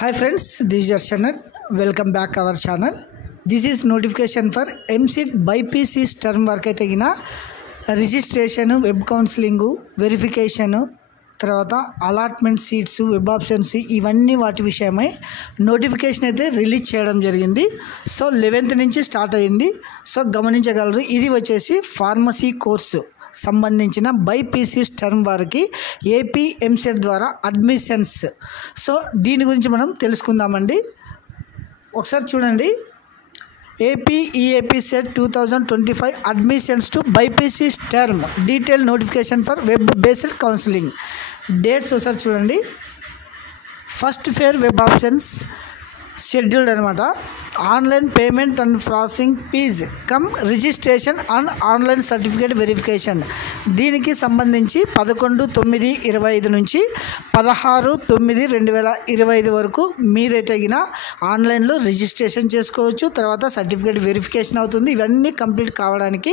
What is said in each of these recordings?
Hi friends, this is your channel. Welcome back our channel. This is notification for MSET BPC term work అయితే గిన registration, web counselling, verification, తర్వాత allotment seats, web options ఇవన్నీ వాటి విషయమై notification అయితే release చేయడం జరిగింది. So 11th నుంచి స్టార్ట్ అయ్యింది. సో గమనించగలరు, ఇది వచ్చేసి ఫార్మసీ కోర్సు సంబంధించిన బైపీసీ టర్మ్ వారికి ఏపీ ఎంసెట్ ద్వారా అడ్మిషన్స్. సో దీని గురించి మనం తెలుసుకుందామండి. ఒకసారి చూడండి, AP EAPCET 2025 admissions to BiPC term detail notification for web based counselling. Dates ఒకసారి చూడండి. First phase web options scheduled అనమాట. Online payment and processing fee cum registration and online certificate verification. దీనికి సంబంధించి 11/9/25 నుంచి 16/9/2025 వరకు మీరైతే గిన ఆన్లైన్లో రిజిస్ట్రేషన్ చేసుకోవచ్చు. తర్వాత సర్టిఫికేట్ వెరిఫికేషన్ అవుతుంది. ఇవన్నీ కంప్లీట్ కావడానికి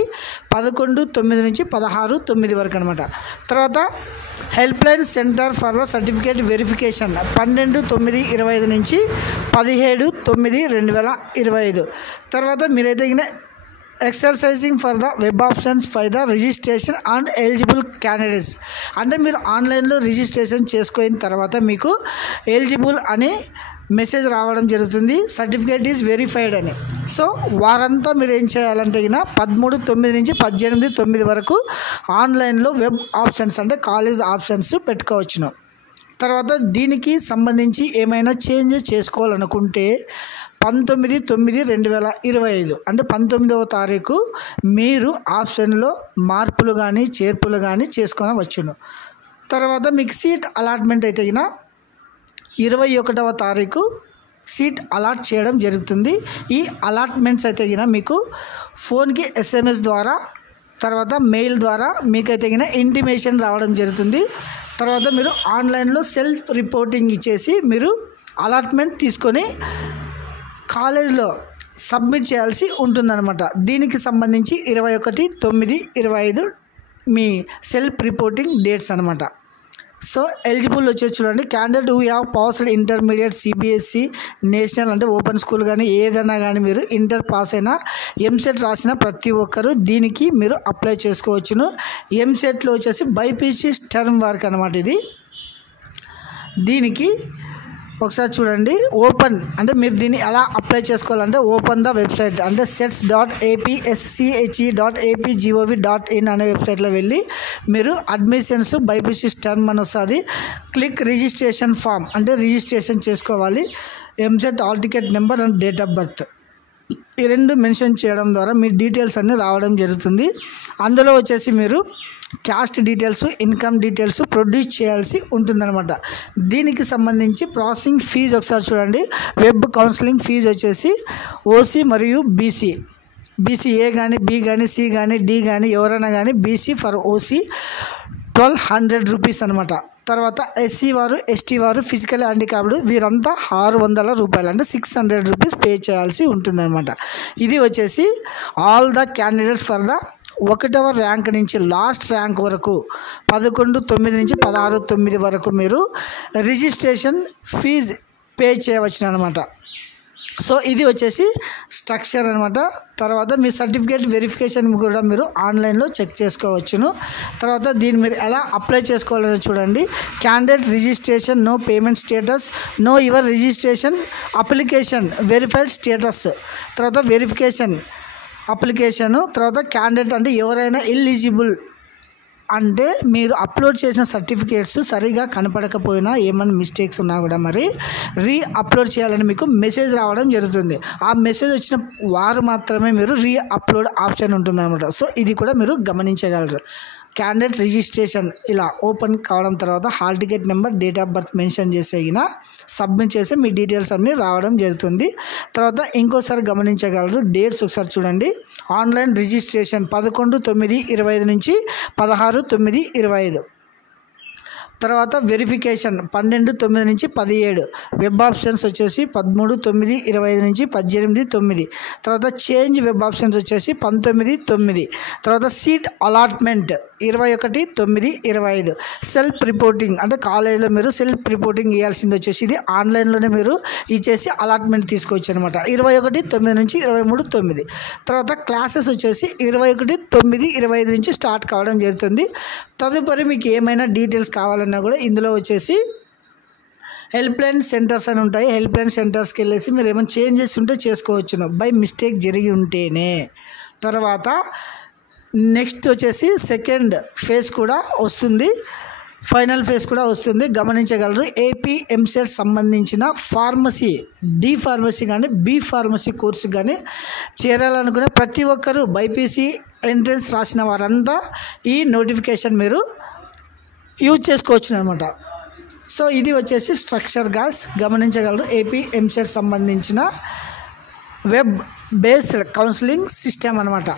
11/9 నుంచి 16/9 వరకు అనమాట. తర్వాత help line centre for certificate verification 12/9/25 నుంచి 17/9/2025. తర్వాత మీరైతే exercising for the web options for the registration and eligible candidates. అంటే మీరు ఆన్లైన్లో రిజిస్ట్రేషన్ చేసుకున్న తర్వాత మీకు ఎలిజిబుల్ అని మెసేజ్ రావడం జరుగుతుంది, సర్టిఫికేట్ ఈజ్ వెరిఫైడ్ అని. సో వారంతా మీరు ఏం చేయాలంటే 13/9 నుంచి 18/9 వరకు ఆన్లైన్లో వెబ్ ఆప్షన్స్ అంటే కాలేజ్ ఆప్షన్స్ పెట్టుకోవచ్చును. తర్వాత దీనికి సంబంధించి ఏమైనా చేంజెస్ చేసుకోవాలనుకుంటే 19/9/2025 అంటే 19వ తారీఖు మీరు ఆప్షన్లో మార్పులు కానీ చేర్పులు కానీ చేసుకొనవచ్చును. తర్వాత మీకు సీట్ అలాట్మెంట్ అయితే 21వ తారీఖు సీట్ అలాట్ చేయడం జరుగుతుంది. ఈ అలాట్మెంట్స్ అయితే మీకు ఫోన్కి SMS ద్వారా, తర్వాత మెయిల్ ద్వారా మీకైతే ఇంటిమేషన్ రావడం జరుగుతుంది. తర్వాత మీరు ఆన్లైన్లో సెల్ఫ్ రిపోర్టింగ్ ఇచ్చేసి మీరు అలాట్మెంట్ తీసుకొని కాలేజ్లో సబ్మిట్ చేయాల్సి ఉంటుందన్నమాట. దీనికి సంబంధించి 21/9/25 మీ సెల్ఫ్ రిపోర్టింగ్ డేట్స్ అనమాట. సో ఎలిజిబుల్ వచ్చేసి చూడండి, candidate who have passed intermediate CBSE national అంటే ఓపెన్ స్కూల్ కానీ ఏదైనా కానీ మీరు ఇంటర్ పాస్ అయినా ఎంసెట్ రాసిన ప్రతి ఒక్కరు దీనికి మీరు అప్లై చేసుకోవచ్చును. ఎంసెట్లో వచ్చేసి బైపీసీ టర్మ్ వర్క్ అనమాట. ఇది దీనికి ఒకసారి చూడండి, ఓపెన్ అంటే మీరు దీన్ని ఎలా అప్లై చేసుకోవాలంటే ఓపెన్ ద వెబ్సైట్ అంటే sets.apsche.apgov.in అనే వెబ్సైట్లో వెళ్ళి మీరు అడ్మిషన్స్ బైపీసీ టర్మ్ అని వస్తుంది. క్లిక్ రిజిస్ట్రేషన్ ఫామ్ అంటే రిజిస్ట్రేషన్ చేసుకోవాలి. EAMCET hall ticket number and date of birth ఈ రెండు మెన్షన్ చేయడం ద్వారా మీ డీటెయిల్స్ అన్నీ రావడం జరుగుతుంది. అందులో వచ్చేసి మీరు caste details, income details produce చేయాల్సి ఉంటుందన్నమాట. దీనికి సంబంధించి ప్రాసెసింగ్ ఫీజు ఒకసారి చూడండి. వెబ్ కౌన్సిలింగ్ ఫీజు వచ్చేసి OC మరియు BC ఏ కానీ B కానీ C కానీ D కానీ ఎవరైనా కానీ BC ఫర్ OC 1200 రూపీస్ అనమాట. తర్వాత SC వారు, ST వారు, ఫిజికల్ హ్యాండిక్యాప్డ్ వీరంతా 600 రూపాయలు అంటే 600 రూపీస్ పే చేయాల్సి ఉంటుందన్నమాట. ఇది వచ్చేసి all the candidates for the 1వ ర్యాంక్ నుంచి లాస్ట్ ర్యాంక్ వరకు 11/9 నుంచి 16/9 వరకు మీరు రిజిస్ట్రేషన్ ఫీజు పే చేయవచ్చు అనమాట. సో ఇది వచ్చేసి స్ట్రక్చర్ అనమాట. తర్వాత మీ సర్టిఫికేట్ వెరిఫికేషన్ కూడా మీరు ఆన్లైన్లో చెక్ చేసుకోవచ్చును. తర్వాత దీన్ని మీరు ఎలా అప్లై చేసుకోవాలని చూడండి. Candidate registration, know payment status, know your registration application verified status, తర్వాత వెరిఫికేషన్ అప్లికేషను, తర్వాత క్యాండిడేట్ అంటే ఎవరైనా ఎలిజిబుల్ అంటే మీరు అప్లోడ్ చేసిన సర్టిఫికేట్స్ సరిగా కనపడకపోయినా ఏమైనా మిస్టేక్స్ ఉన్నా కూడా మరి అప్లోడ్ చేయాలని మీకు మెసేజ్ రావడం జరుగుతుంది. ఆ మెసేజ్ వచ్చిన వారు మాత్రమే మీరు అప్లోడ్ ఆప్షన్ ఉంటుందన్నమాట. సో ఇది కూడా మీరు గమనించగలరు. క్యాండిడేట్ రిజిస్ట్రేషన్ ఇలా ఓపెన్ కావడం తర్వాత hall ticket number, date of birth mention చేసేగిన సబ్మిట్ చేసి మీ డీటెయిల్స్ అన్నీ రావడం జరుగుతుంది. తర్వాత ఇంకోసారి గమనించగలరు, డేట్స్ ఒకసారి చూడండి. ఆన్లైన్ రిజిస్ట్రేషన్ 11/9/25 నుంచి 16/9/25. తర్వాత వెరిఫికేషన్ 12/9 నుంచి 17. వెబ్ ఆప్షన్స్ వచ్చేసి 13/9/25 నుంచి 18/9. తర్వాత చేంజ్ వెబ్ ఆప్షన్స్ వచ్చేసి 19/9. తర్వాత సీట్ అలాట్మెంట్ 21/9/25. సెల్ఫ్ రిపోర్టింగ్ అంటే కాలేజీలో మీరు సెల్ఫ్ రిపోర్టింగ్ ఇవ్వాల్సింది వచ్చేసి ఇది ఆన్లైన్లోనే మీరు ఇచ్చేసి అలాట్మెంట్ తీసుకోవచ్చు అనమాట. 21/9 నుంచి 23/9. తర్వాత క్లాసెస్ వచ్చేసి 21/9/25 నుంచి స్టార్ట్ కావడం జరుగుతుంది. తదుపరి మీకు ఏమైనా డీటెయిల్స్ కావాలన్నా కూడా ఇందులో వచ్చేసి హెల్ప్ లైన్ సెంటర్స్ అని ఉంటాయి. హెల్ప్ లైన్ సెంటర్స్కి వెళ్ళేసి మీరు ఏమైనా చేంజెస్ ఉంటే చేసుకోవచ్చును బై మిస్టేక్ జరిగి ఉంటేనే. తర్వాత నెక్స్ట్ వచ్చేసి సెకండ్ ఫేజ్ కూడా వస్తుంది, ఫైనల్ ఫేజ్ కూడా వస్తుంది, గమనించగలరు. ఏపీ ఎంసెట్ సంబంధించిన ఫార్మసీ, డి ఫార్మసీ కానీ బి ఫార్మసీ కోర్సు కానీ చేరాలనుకునే ప్రతి ఒక్కరూ బైపీసీ ఎంట్రన్స్ రాసిన వారంతా ఈ నోటిఫికేషన్ మీరు యూజ్ చేసుకోవచ్చు అనమాట. సో ఇది వచ్చేసి స్ట్రక్చర్ గాస్ గమనించగలరు. ఏపీ ఎంసెట్ సంబంధించిన వెబ్ బేస్డ్ కౌన్సిలింగ్ సిస్టమ్ అనమాట.